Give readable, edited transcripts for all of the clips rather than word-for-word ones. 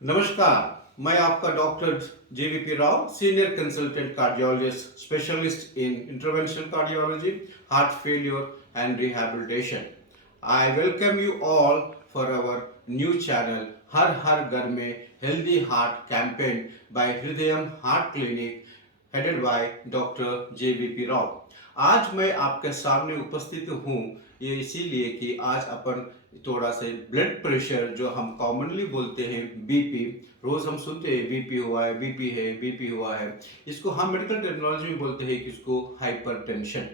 नमस्कार, मैं आपका doctor JVP Rao, senior consultant cardiologist specialist in interventional cardiology, heart failure and rehabilitation. I welcome you all for our new channel हर हर घर में healthy heart campaign by हृदयम heart clinic headed by doctor JVP Rao. आज मैं आपके सामने उपस्थित हूँ ये इसीलिए कि आज अपन थोड़ा से ब्लड प्रेशर जो हम कॉमनली बोलते हैं बीपी, रोज हम सुनते हैं बीपी हुआ है, बीपी है, बीपी हुआ है. इसको हम मेडिकल टेक्नोलॉजी में बोलते हैं कि इसको हाइपरटेंशन.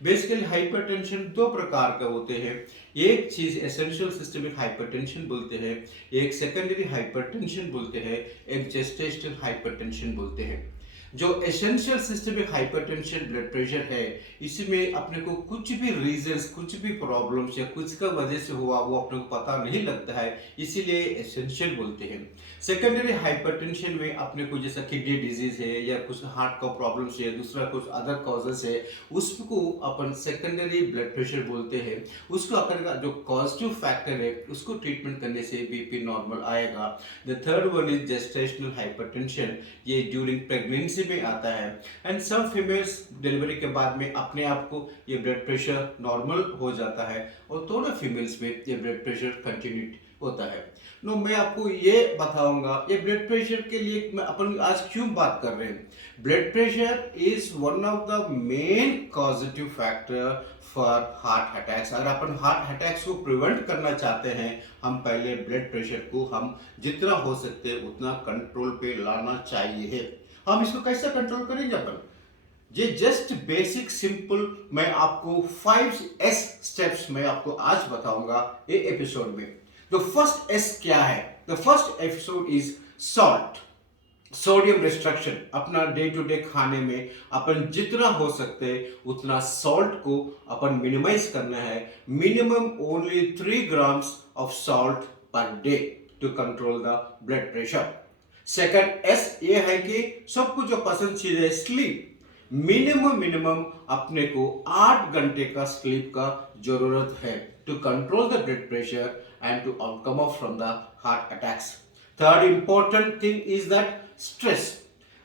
बेसिकली हाइपरटेंशन दो प्रकार का होते हैं. एक चीज एसेंशियल सिस्टमिक हाइपरटेंशन बोलते हैं, एक सेकेंडरी हाइपरटेंशन बोलते हैं, एक जेस्टेशनल हाइपरटेंशन बोलते हैं. जो essential systemic hypertension blood pressure है, इसमें अपने को कुछ भी रीजंस, कुछ भी प्रॉब्लम्स या कुछ का वजह से हुआ वो अपने को पता नहीं लगता है, इसीलिए एसेंशियल बोलते हैं. सेकेंडरी हाइपरटेंशन में अपने को जैसा किडनी डिजीज है या कुछ हार्ट का प्रॉब्लम्स है, दूसरा कुछ अदर कॉजेस है, उसको अपन सेकेंडरी ब्लड प्रेशर बोलते हैं. उसको अगर जो पॉजिटिव फैक्टर है उसको ट्रीटमेंट करने से बीपी नॉर्मल आएगा. The third one is gestational hypertension. ये ड्यूरिंग प्रेगनेंसी में आता है एंड सम फीमेल्स डिलीवरी के बाद में अपने आप को ये ब्लड प्रेशर नॉर्मल हो जाता है और थोड़े फीमेल्स में ये ब्लड प्रेशर कंटिन्यू होता है. मैं आपको ये बताऊंगा ये ब्लड प्रेशर के लिए मैं अपन आज क्यों बात कर रहे हैं. Blood pressure is one of the main causative factor for heart attacks. अगर अपन हार्ट अटैक्स को प्रिवेंट करना चाहते हैं, हम पहले ब्लड प्रेशर को हम जितना हो सकते हैं उतना कंट्रोल पे लाना चाहिए. हम इसको कैसे कंट्रोल करेंगे अपन, ये जस्ट बेसिक सिंपल मैं आपको 5S स्टेप्स मैं आपको आज बताऊंगा ये एपिसोड में. तो फर्स्ट एस क्या है? The first episode is salt, sodium restriction. अपना डे टू डे खाने में अपन जितना हो सकते उतना सॉल्ट को अपन मिनिमाइज करना है. Minimum only 3 grams of salt per day to control the blood pressure. Second एस ये है कि सबको जो पसंद चीज है स्लीप. मिनिमम अपने को 8 घंटे का स्लीप का जरूरत है to control the blood pressure and to come out from the heart attacks. Third important thing is that stress.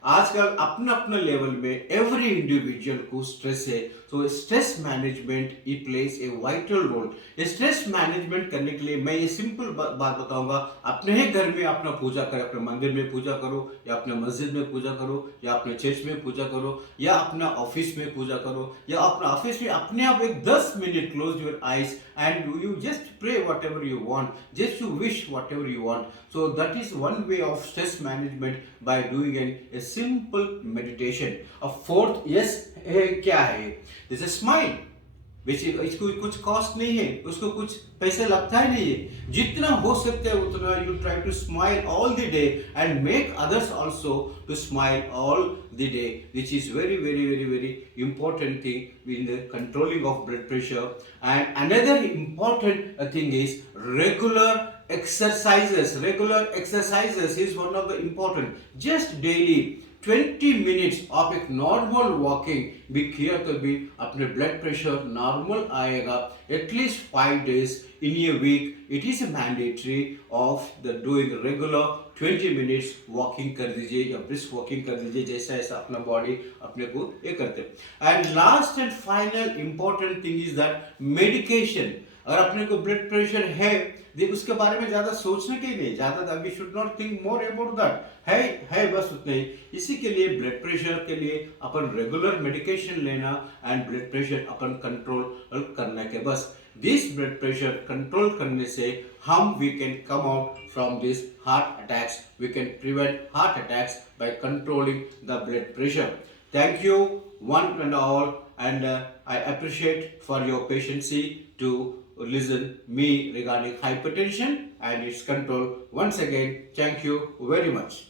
आजकल अपना अपना लेवल में एवरी इंडिविजुअल को स्ट्रेस है, तो stress management it plays a vital role. Stress management करने के लिए मैं ये सिंपल बात बताऊंगा. अपने ही घर में अपना पूजा करो, अपने मंदिर में पूजा करो या अपने मस्जिद में पूजा करो या अपने चर्च में पूजा करो या अपना ऑफिस में पूजा करो या अपना ऑफिस में अपने आप एक 10 minute close your eyes and you just pray whatever you want, just you wish whatever you want. So that is one way of stress management by doing a simple meditation. अब fourth yes क्या है? जैसे smile, इसको कुछ cost नहीं है, उसको कुछ पैसे लगता ही नहीं है. जितना हो सकता है उतना you try to smile all the day and make others also to smile all the day, which is very very very very important thing in the controlling of blood pressure. And another important thing is regular exercises. Regular exercises is one of the important. Just daily 20 minutes of एक normal walking भी किया तो भी अपने blood pressure normal आएगा. At least 5 days in a week it is mandatory of the doing regular 20 minutes walking कर दीजिए या ब्रिस्क वॉकिंग कर दीजिए, जैसा ऐसा अपना बॉडी अपने को ये करते. And last and final important thing is that medication. अगर अपने को ब्लड प्रेशर है उसके बारे में ज्यादा सोचने के लिए ज्यादा we should not think more about that. है बस उतना ही. इसी के लिए ब्लड प्रेशर के लिए अपन रेगुलर मेडिकेशन लेना and blood pressure upon control करने के बस. दिस ब्लड प्रेशर कंट्रोल करने से हम we can come out from this heart attacks. We can prevent heart attacks by controlling the blood pressure. Thank you one and all, and I appreciate for your patience to listen me regarding hypertension and its control. Once again, thank you very much.